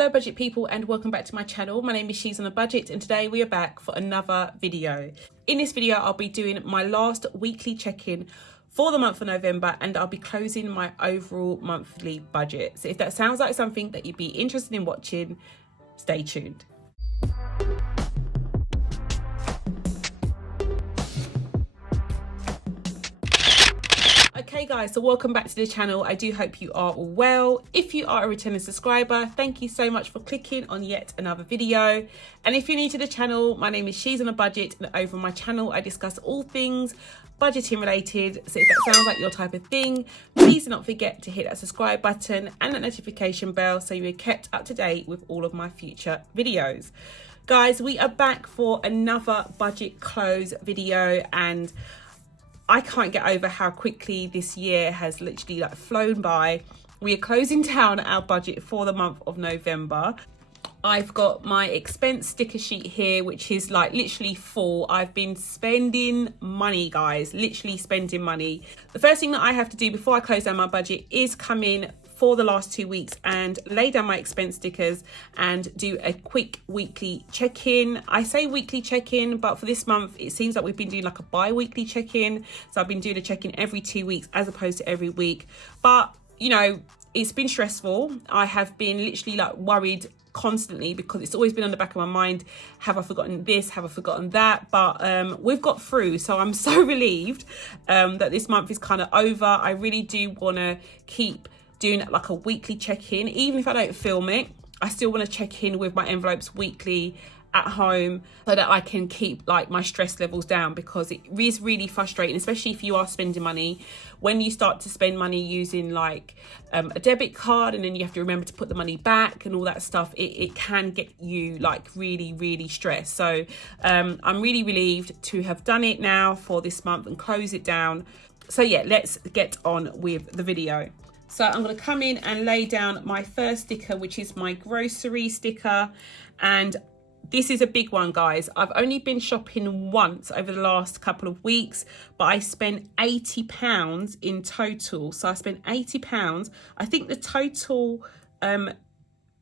Hello budget people and welcome back to my channel. My name is She's on a Budget and today we are back for another video. In this video I'll be doing my last weekly check-in for the month of November and I'll be closing my overall monthly budget. So if that sounds like something that you'd be interested in watching, stay tuned. Okay guys, so welcome back to the channel. I do hope you are all well. If you are a returning subscriber, thank you so much for clicking on yet another video. And if you're new to the channel, my name is She's on a Budget and over my channel I discuss all things budgeting related. So if that sounds like your type of thing, please do not forget to hit that subscribe button and that notification bell so you're kept up to date with all of my future videos. Guys, we are back for another budget close video and I can't get over how quickly this year has literally flown by. We are closing down our budget for the month of November. I've got my expense sticker sheet here, which is literally full. I've been spending money, guys, literally spending money. The first thing that I have to do before I close down my budget is come in for the last 2 weeks and lay down my expense stickers and do a quick weekly check-in. I say weekly check-in, but for this month it seems like we've been doing a bi-weekly check-in. So I've been doing a check-in every 2 weeks as opposed to every week. But you know, it's been stressful. I have been literally worried constantly because it's always been on the back of my mind. Have I forgotten this? Have I forgotten that? But we've got through, so I'm so relieved that this month is kind of over. I really do want to keep doing a weekly check-in. Even if I don't film it, I still want to check in with my envelopes weekly at home so that I can keep my stress levels down, because it is really frustrating, especially if you are spending money. When you start to spend money using a debit card and then you have to remember to put the money back and all that stuff, it can get you really stressed. So I'm really relieved to have done it now for this month and close it down. So yeah, let's get on with the video. So I'm going to come in and lay down my first sticker, which is my grocery sticker. And this is a big one, guys. I've only been shopping once over the last couple of weeks, but I spent £80 in total. So I spent £80. I think the total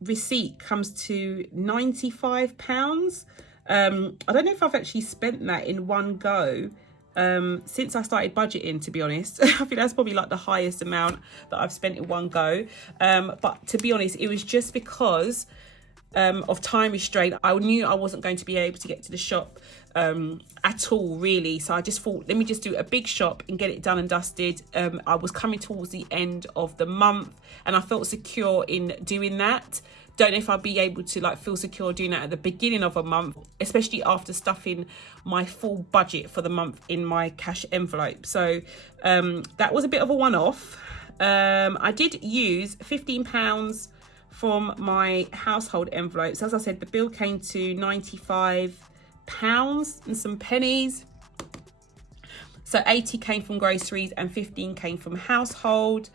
receipt comes to £95. I don't know if I've actually spent that in one go. Since I started budgeting, to be honest. I think that's probably the highest amount that I've spent in one go. But to be honest, it was just because of time restraint. I knew I wasn't going to be able to get to the shop at all, really. So I just thought, let me just do a big shop and get it done and dusted. I was coming towards the end of the month and I felt secure in doing that. Don't know if I'll be able to feel secure doing that at the beginning of a month, especially after stuffing my full budget for the month in my cash envelope. So that was a bit of a one-off. I did use £15 from my household envelopes. As I said, the bill came to £95 and some pennies. So 80 came from groceries and 15 came from household.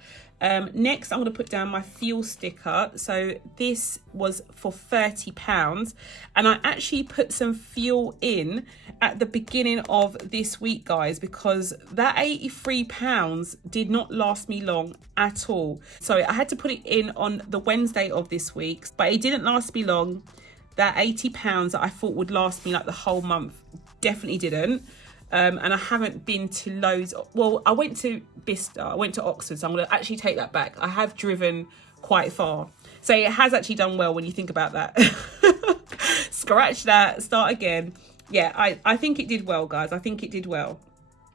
Next, I'm going to put down my fuel sticker. So this was for £30 and I actually put some fuel in at the beginning of this week, guys, because that £83 did not last me long at all. So I had to put it in on the Wednesday of this week, but it didn't last me long. That £80 that I thought would last me the whole month definitely didn't. And I haven't been to loads. Well, I went to Bicester, I went to Oxford, so I'm going to actually take that back. I have driven quite far. So it has actually done well when you think about that. Scratch that, start again. Yeah, I think it did well, guys. I think it did well.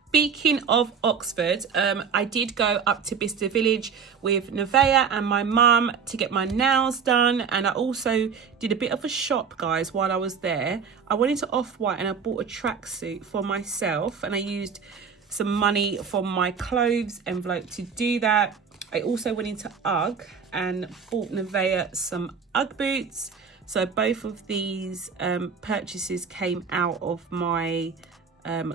Speaking of Oxford, I did go up to Bicester Village with Nevaeh and my mum to get my nails done. And I also did a bit of a shop, guys, while I was there. I went into Off-White and I bought a tracksuit for myself. And I used some money from my clothes envelope to do that. I also went into UGG and bought Nevaeh some UGG boots. So both of these purchases came out of my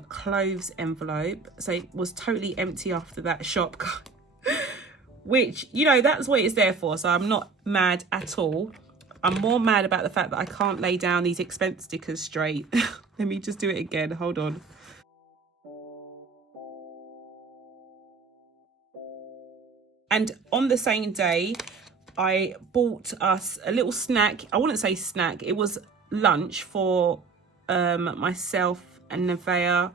clothes envelope. So it was totally empty after that shop, which, you know, that's what it's there for. So I'm not mad at all. I'm more mad about the fact that I can't lay down these expense stickers straight. Let me just do it again, hold on. And on the same day I bought us a little snack. I wouldn't say snack, it was lunch for myself and Nevaeh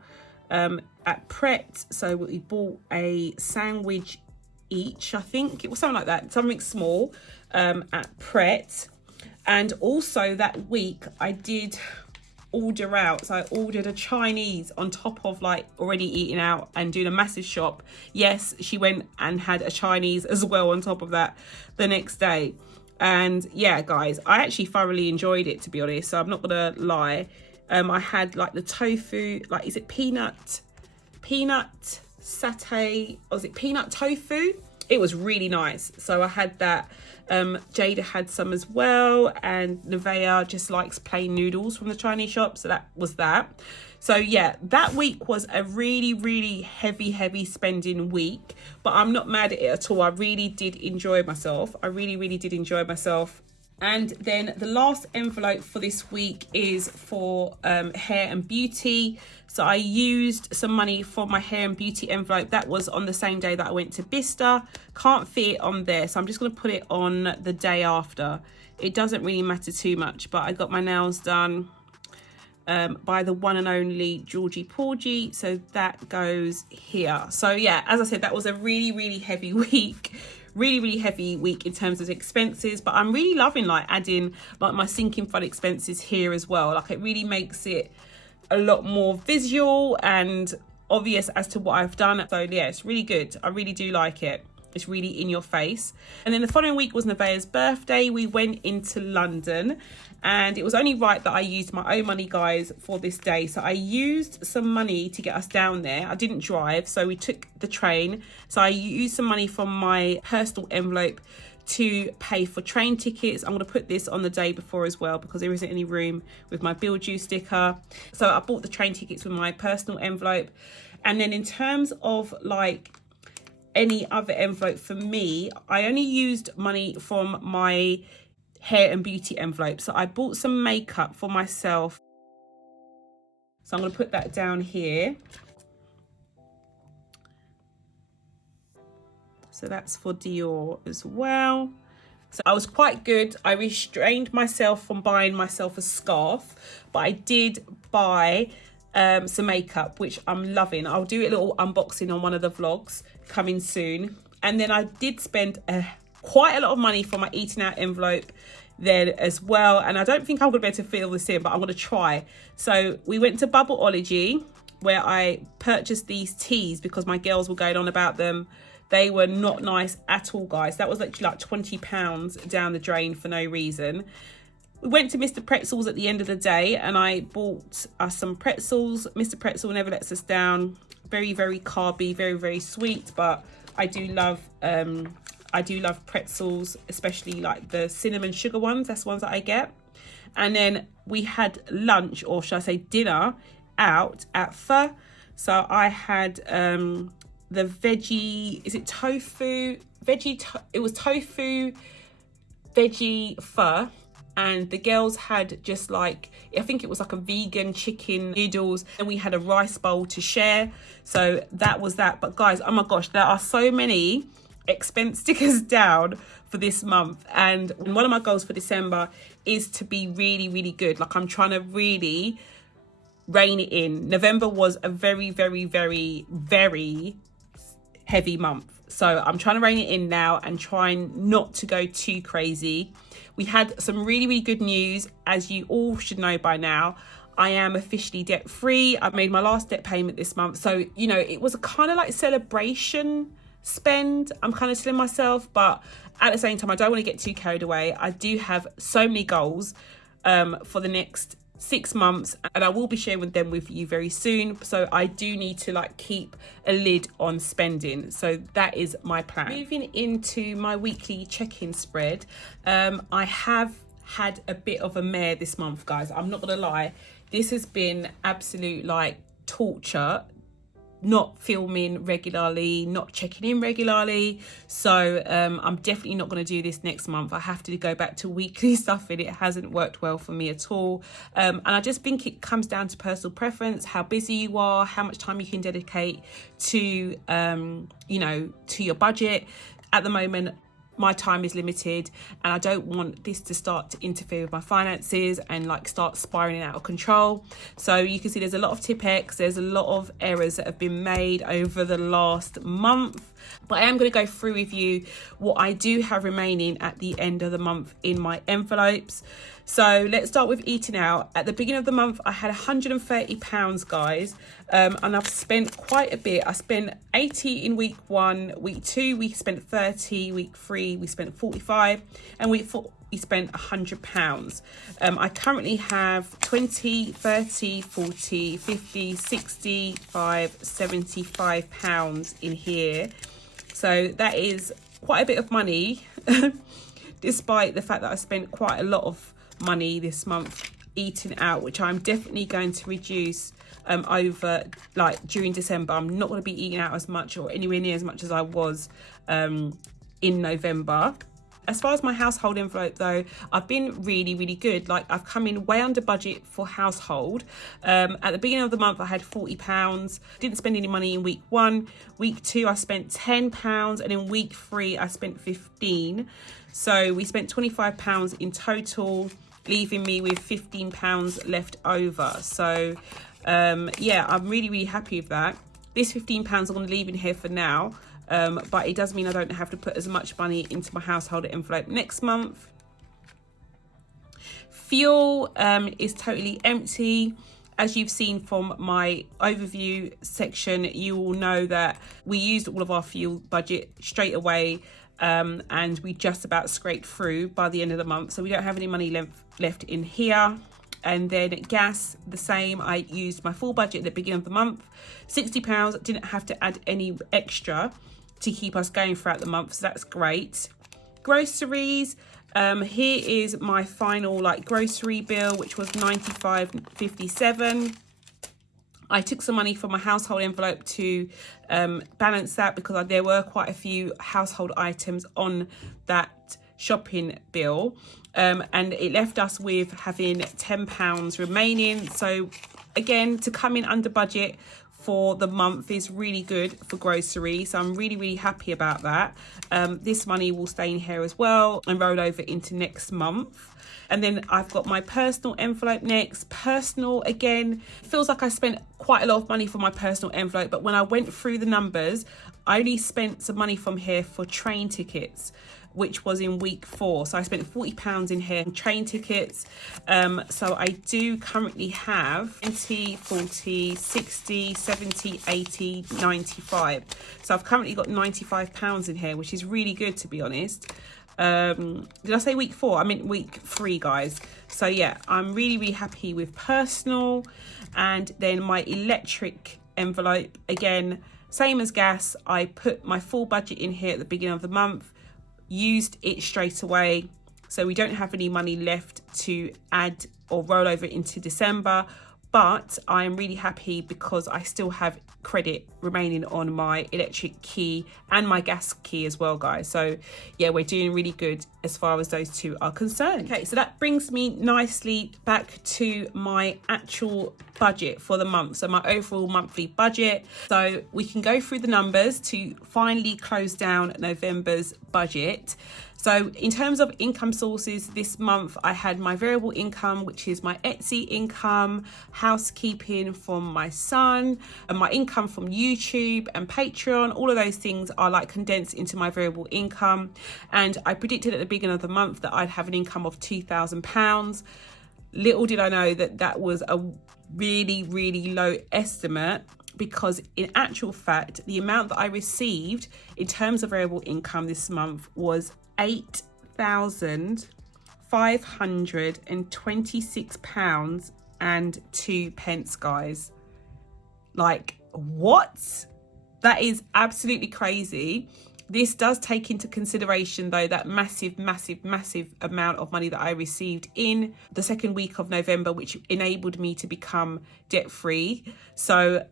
at Pret. So we bought a sandwich each, I think it was something like that, something small, at Pret. And also that week I did order out, so I ordered a Chinese on top of like already eating out and doing a massive shop. Yes, she went and had a Chinese as well on top of that the next day. And yeah, guys, I actually thoroughly enjoyed it, to be honest, so I'm not gonna lie. I had like the tofu, like, is it peanut satay, or is it peanut tofu? It was really nice, so I had that. Jada had some as well, and Nevaeh just likes plain noodles from the Chinese shop, so that was that. So yeah, that week was a really heavy spending week, but I'm not mad at it at all. I really did enjoy myself. I really did enjoy myself. And then the last envelope for this week is for hair and beauty. So I used some money for my hair and beauty envelope. That was on the same day that I went to Bicester. Can't fit it on there, so I'm just going to put it on the day after. It doesn't really matter too much, but I got my nails done by the one and only Georgie Porgy, so that goes here. So yeah, as I said, that was a really heavy week. Really heavy week in terms of expenses, but I'm really loving like adding like my sinking fund expenses here as well. Like, it really makes it a lot more visual and obvious as to what I've done. So yeah, it's really good. I really do like it. It's really in your face. And then the following week was Nevaeh's birthday. We went into London, and it was only right that I used my own money, guys, for this day. So I used some money to get us down there. I didn't drive, so we took the train. So I used some money from my personal envelope to pay for train tickets. I'm going to put this on the day before as well, because there isn't any room with my bill due sticker. So I bought the train tickets with my personal envelope. And then in terms of like any other envelope for me, I only used money from my hair and beauty envelope. So I bought some makeup for myself. So I'm going to put that down here. So that's for Dior as well. So I was quite good. I restrained myself from buying myself a scarf, but I did buy some makeup, which I'm loving. I'll do a little unboxing on one of the vlogs coming soon. And then I did spend quite a lot of money for my eating out envelope there as well, and I don't think I'm gonna be able to fill this in, but I'm gonna try. So we went to Bubbleology, where I purchased these teas because my girls were going on about them. They were not nice at all, guys. That was literally like £20 down the drain for no reason. We went to Mr. Pretzels at the end of the day, and I bought us some pretzels. Mr. Pretzel never lets us down. Very carby, very sweet, but I do love pretzels, especially like the cinnamon sugar ones. That's ones that I get. And then we had lunch, or should I say dinner, out at Pho. So I had the veggie, is it tofu? It was tofu veggie pho. And the girls had just like, I think it was like a vegan chicken noodles, and we had a rice bowl to share. So that was that. But guys, oh my gosh, there are so many expense stickers down for this month, and one of my goals for December is to be really good. Like, I'm trying to really rein it in. November was a very heavy month, so I'm trying to rein it in now and trying not to go too crazy. We had some really good news, as you all should know by now. I am officially debt free. I made my last debt payment this month, so you know, it was a kind of like celebration spend, I'm kind of telling myself, but at the same time, I don't want to get too carried away. I do have so many goals for the next 6 months, and I will be sharing them with you very soon. So I do need to like keep a lid on spending. So that is my plan. Moving into my weekly check-in spread, I have had a bit of a mare this month, guys. I'm not gonna lie, this has been absolute like torture, not filming regularly, not checking in regularly. So I'm definitely not going to do this next month. I have to go back to weekly stuff, and it hasn't worked well for me at all. And I just think it comes down to personal preference, how busy you are, how much time you can dedicate to you know, to your budget. At the moment, my time is limited and I don't want this to start to interfere with my finances and like start spiraling out of control. So you can see there's a lot of Tipp-Ex, there's a lot of errors that have been made over the last month, but I am going to go through with you what I do have remaining at the end of the month in my envelopes. So let's start with eating out. At the beginning of the month, I had £130, guys, and I've spent quite a bit. I spent 80 in week 1, week 2 we spent 30, week 3 we spent 45, and week 4 we spent £100. I currently have 20, 30, 40, 50, 65, £75 in here. So that is quite a bit of money, despite the fact that I spent quite a lot of money this month eating out, which I'm definitely going to reduce over like during December. I'm not going to be eating out as much or anywhere near as much as I was in November. As far as my household envelope though, I've been really good. Like I've come in way under budget for household. At the beginning of the month I had £40. Didn't spend any money in week 1. Week 2 I spent £10, and in week 3 I spent 15. So we spent £25 in total, leaving me with £15 left over. So yeah, I'm really happy with that. This £15 I'm going to leave in here for now, but it does mean I don't have to put as much money into my household envelope next month. Fuel is totally empty. As you've seen from my overview section, you will know that we used all of our fuel budget straight away, and we just about scraped through by the end of the month, so we don't have any money left in here. And then gas, the same. I used my full budget at the beginning of the month, £60. Didn't have to add any extra to keep us going throughout the month, so that's great. Groceries, here is my final like grocery bill, which was £95.57. I took some money from my household envelope to balance that, because there were quite a few household items on that shopping bill, and it left us with having £10 remaining. So again, to come in under budget for the month is really good for groceries, so I'm really happy about that. This money will stay in here as well and roll over into next month. And then I've got my personal envelope next. Personal, again, feels like I spent quite a lot of money for my personal envelope, but when I went through the numbers, I only spent some money from here for train tickets, which was in week 4. So I spent £40 in here on train tickets. So I do currently have 20, 40, 60, 70, 80, 95. So I've currently got £95 in here, which is really good, to be honest. Did I say week 4? I meant week 3, guys. So yeah, I'm really happy with personal. And then my electric envelope, again, same as gas. I put my full budget in here at the beginning of the month, used it straight away, so we don't have any money left to add or roll over into December. But I'm really happy because I still have credit remaining on my electric key and my gas key as well, guys. So yeah, we're doing really good as far as those two are concerned. Okay, so that brings me nicely back to my actual budget for the month. So my overall monthly budget. So we can go through the numbers to finally close down November's budget. So in terms of income sources this month, I had my variable income, which is my Etsy income, housekeeping from my son, and my income from YouTube and Patreon. All of those things are like condensed into my variable income. And I predicted at the beginning of the month that I'd have an income of £2,000. Little did I know that that was a really low estimate, because in actual fact, the amount that I received in terms of variable income this month was £8,526.02, guys. Like, what? That is absolutely crazy. This does take into consideration, though, that massive amount of money that I received in the second week of November, which enabled me to become debt-free. So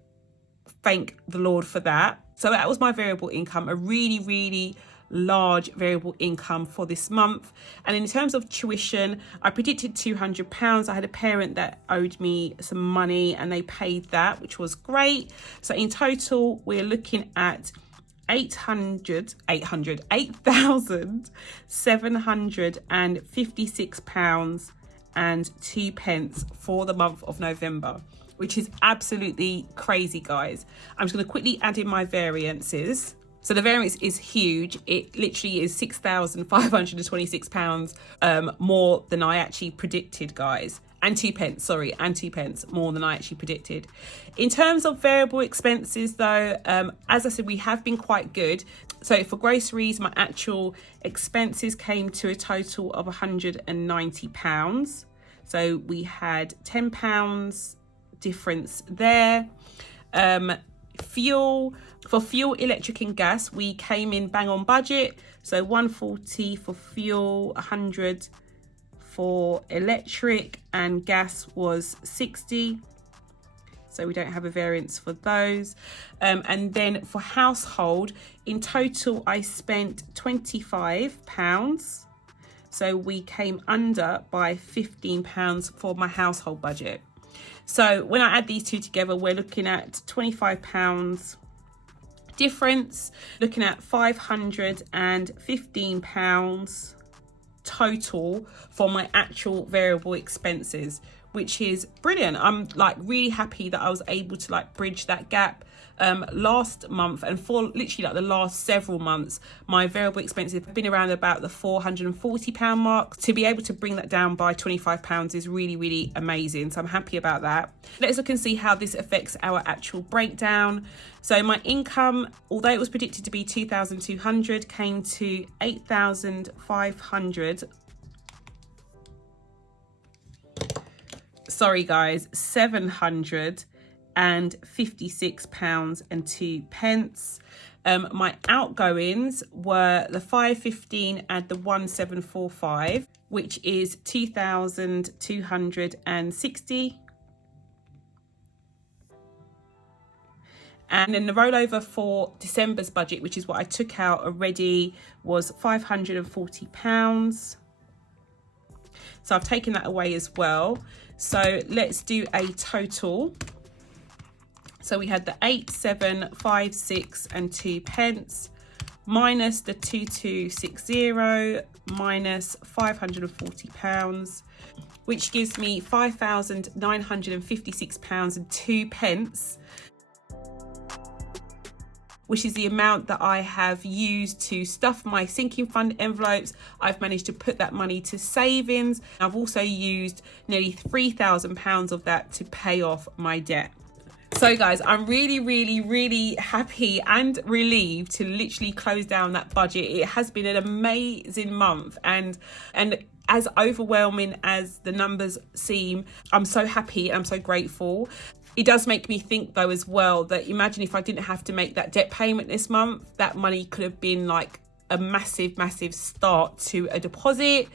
thank the Lord for that. So that was my variable income, a really large variable income for this month. And in terms of tuition, I predicted £200. I had a parent that owed me some money and they paid that, which was great. So in total, we're looking at £8,756 and 2 pence for the month of November, which is absolutely crazy, guys. I'm just going to quickly add in my variances. So the variance is huge. It literally is £6,526 more than I actually predicted, guys. And 2 pence, sorry, and 2 pence more than I actually predicted. In terms of variable expenses, though, as I said, we have been quite good. So for groceries, my actual expenses came to a total of £190. So we had £10 difference there. Fuel, for fuel, electric and gas, we came in bang on budget. So 140 for fuel, 100 for electric, and gas was 60. So we don't have a variance for those. And then for household, in total, I spent £25. So we came under by £15 for my household budget. So when I add these two together, we're looking at £25 difference, looking at £515 total for my actual variable expenses, which is brilliant. I'm like really happy that I was able to like bridge that gap. Last month and for literally like the last several months, my variable expenses have been around about the £440 mark. To be able to bring that down by £25 is really, really amazing. So I'm happy about that. Let's look and see how this affects our actual breakdown. So my income, although it was predicted to be 2,200, came to 8,500. Sorry guys, £756 and 2 pence. My outgoings were the 515 and the 1745, which is 2,260. And then the rollover for December's budget, which is what I took out already, was £540. So I've taken that away as well. So let's do a total. So we had the 8,756 and 2 pence minus the 2,260 minus £540, which gives me £5,956 and 2 pence, which is the amount that I have used to stuff my sinking fund envelopes. I've managed to put that money to savings. I've also used nearly £3,000 of that to pay off my debt. So guys, I'm really, really, really happy and relieved to literally close down that budget. It has been an amazing month, and as overwhelming as the numbers seem, I'm so happy and I'm so grateful. It does make me think though as well that imagine if I didn't have to make that debt payment this month, that money could have been like a massive, massive start to a deposit.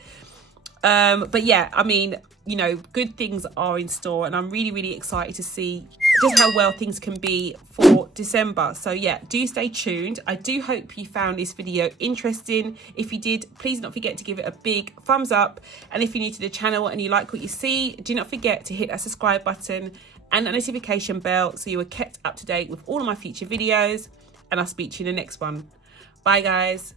But yeah, I mean, you know, good things are in store, and I'm really, really excited to see just how well things can be for December. So yeah, do stay tuned. I do hope you found this video interesting. If you did, please don't forget to give it a big thumbs up. And if you're new to the channel and you like what you see, do not forget to hit that subscribe button and a notification bell so you are kept up to date with all of my future videos. And I'll speak to you in the next one. Bye guys.